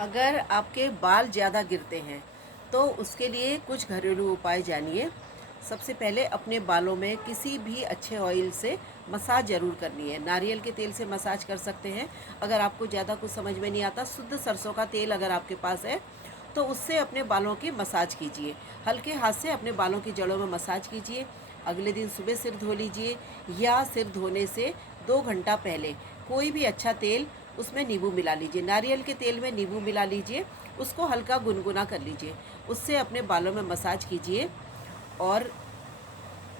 अगर आपके बाल ज़्यादा गिरते हैं तो उसके लिए कुछ घरेलू उपाय जानिए। सबसे पहले अपने बालों में किसी भी अच्छे ऑयल से मसाज ज़रूर करनी है। नारियल के तेल से मसाज कर सकते हैं। अगर आपको ज़्यादा कुछ समझ में नहीं आता, शुद्ध सरसों का तेल अगर आपके पास है तो उससे अपने बालों की मसाज कीजिए। हल्के हाथ से अपने बालों की जड़ों में मसाज कीजिए। अगले दिन सुबह सिर धो लीजिए या सिर धोने से 2 घंटा पहले कोई भी अच्छा तेल, उसमें नींबू मिला लीजिए। नारियल के तेल में नींबू मिला लीजिए, उसको हल्का गुनगुना कर लीजिए, उससे अपने बालों में मसाज कीजिए और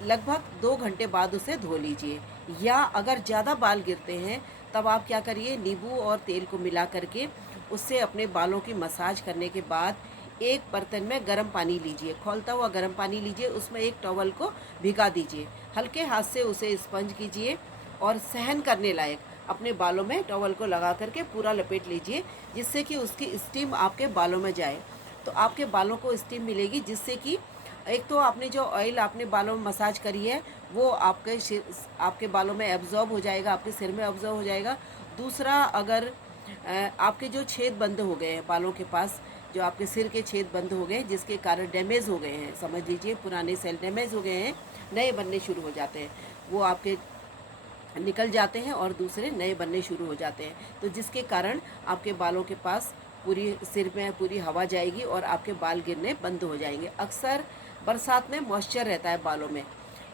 लगभग 2 घंटे बाद उसे धो लीजिए। या अगर ज़्यादा बाल गिरते हैं तब आप क्या करिए, नींबू और तेल को मिला करके उससे अपने बालों की मसाज करने के बाद एक बर्तन में गर्म पानी लीजिए, खौलता हुआ गर्म पानी लीजिए, उसमें एक टॉवल को भिगा दीजिए, हल्के हाथ से उसे स्पंज कीजिए और सहन करने लायक अपने बालों में टॉवल को लगा करके पूरा लपेट लीजिए, जिससे कि उसकी स्टीम आपके बालों में जाए। तो आपके बालों को स्टीम मिलेगी, जिससे कि एक तो आपने जो ऑयल आपने बालों में मसाज करी है वो आपके बालों में एब्जॉर्ब हो जाएगा, आपके सिर में एब्जॉर्ब हो जाएगा। दूसरा, अगर आपके जो छेद बंद हो गए हैं बालों के पास, जो आपके सिर के छेद बंद हो गए जिसके कारण डैमेज हो गए हैं, समझ लीजिए पुराने सेल डैमेज हो गए हैं, नए बनने शुरू हो जाते हैं, वो आपके निकल जाते हैं और दूसरे नए बनने शुरू हो जाते हैं। तो जिसके कारण आपके बालों के पास पूरी सिर में पूरी हवा जाएगी और आपके बाल गिरने बंद हो जाएंगे। अक्सर बरसात में मॉइस्चर रहता है बालों में,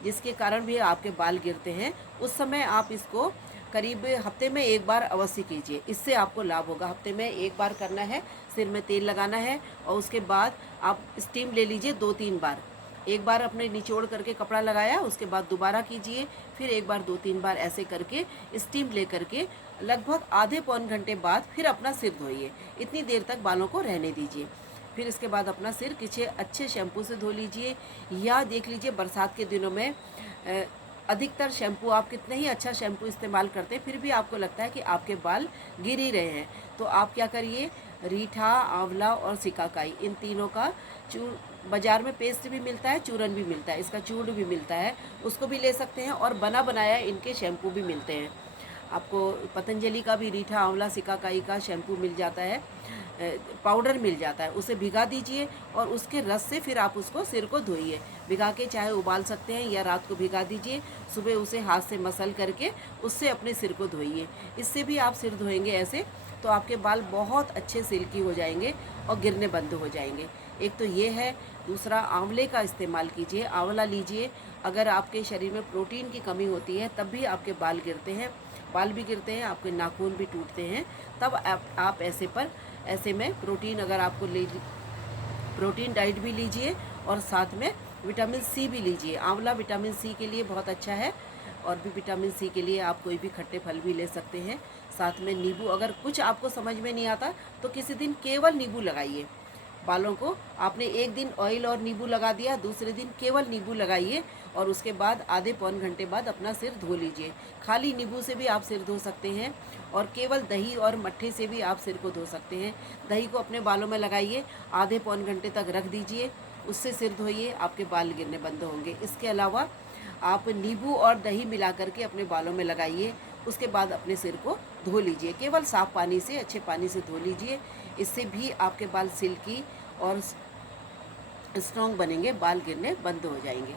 जिसके कारण भी आपके बाल गिरते हैं। उस समय आप इसको करीब हफ्ते में एक बार अवश्य कीजिए, इससे आपको लाभ होगा। हफ्ते में एक बार करना है, सिर में तेल लगाना है और उसके बाद आप स्टीम ले लीजिए 2-3 बार। एक बार अपने निचोड़ करके कपड़ा लगाया, उसके बाद दोबारा कीजिए, फिर एक बार 2-3 बार ऐसे करके स्टीम ले करके लगभग आधे पौन घंटे बाद फिर अपना सिर धोइए। इतनी देर तक बालों को रहने दीजिए। फिर इसके बाद अपना सिर किसी अच्छे शैम्पू से धो लीजिए। या देख लीजिए, बरसात के दिनों में अधिकतर शैम्पू, आप कितने ही अच्छा शैम्पू इस्तेमाल करते हैं फिर भी आपको लगता है कि आपके बाल गिर ही रहे हैं, तो आप क्या करिए, रीठा, आंवला और सिकाकाई, इन तीनों का चूर, बाज़ार में पेस्ट भी मिलता है, चूरन भी मिलता है, इसका चूर्ण भी मिलता है, उसको भी ले सकते हैं और बना बनाया इनके शैम्पू भी मिलते हैं। आपको पतंजलि का भी रीठा, आंवला, सिकाकाई का शैम्पू मिल जाता है, पाउडर मिल जाता है, उसे भिगा दीजिए और उसके रस से फिर आप उसको सिर को धोइए। भिगा के चाहे उबाल सकते हैं या रात को भिगा दीजिए, सुबह उसे हाथ से मसल करके उससे अपने सिर को धोइए। इससे भी आप सिर धोएंगे ऐसे तो आपके बाल बहुत अच्छे सिल्की हो जाएंगे और गिरने बंद हो जाएंगे। एक तो ये है। दूसरा, आंवले का इस्तेमाल कीजिए, आंवला लीजिए। अगर आपके शरीर में प्रोटीन की कमी होती है तब भी आपके बाल गिरते हैं, बाल भी गिरते हैं, आपके नाखून भी टूटते हैं, तब आप ऐसे में प्रोटीन, अगर आपको प्रोटीन डाइट भी लीजिए और साथ में विटामिन सी भी लीजिए। आंवला विटामिन सी के लिए बहुत अच्छा है और भी विटामिन सी के लिए आप कोई भी खट्टे फल भी ले सकते हैं। साथ में नींबू, अगर कुछ आपको समझ में नहीं आता तो किसी दिन केवल नींबू लगाइए बालों को। आपने एक दिन ऑयल और नींबू लगा दिया, दूसरे दिन केवल नींबू लगाइए और उसके बाद आधे पौन घंटे बाद अपना सिर धो लीजिए। खाली नींबू से भी आप सिर धो सकते हैं और केवल दही और मट्ठे से भी आप सिर को धो सकते हैं। दही को अपने बालों में लगाइए, आधे पौन घंटे तक रख दीजिए, उससे सिर धोइए, आपके बाल गिरने बंद होंगे। इसके अलावा आप नींबू और दही मिला करके अपने बालों में लगाइए, उसके बाद अपने सिर को धो लीजिए, केवल साफ़ पानी से, अच्छे पानी से धो लीजिए। इससे भी आपके बाल सिल्की और स्ट्रॉन्ग बनेंगे, बाल गिरने बंद हो जाएंगे।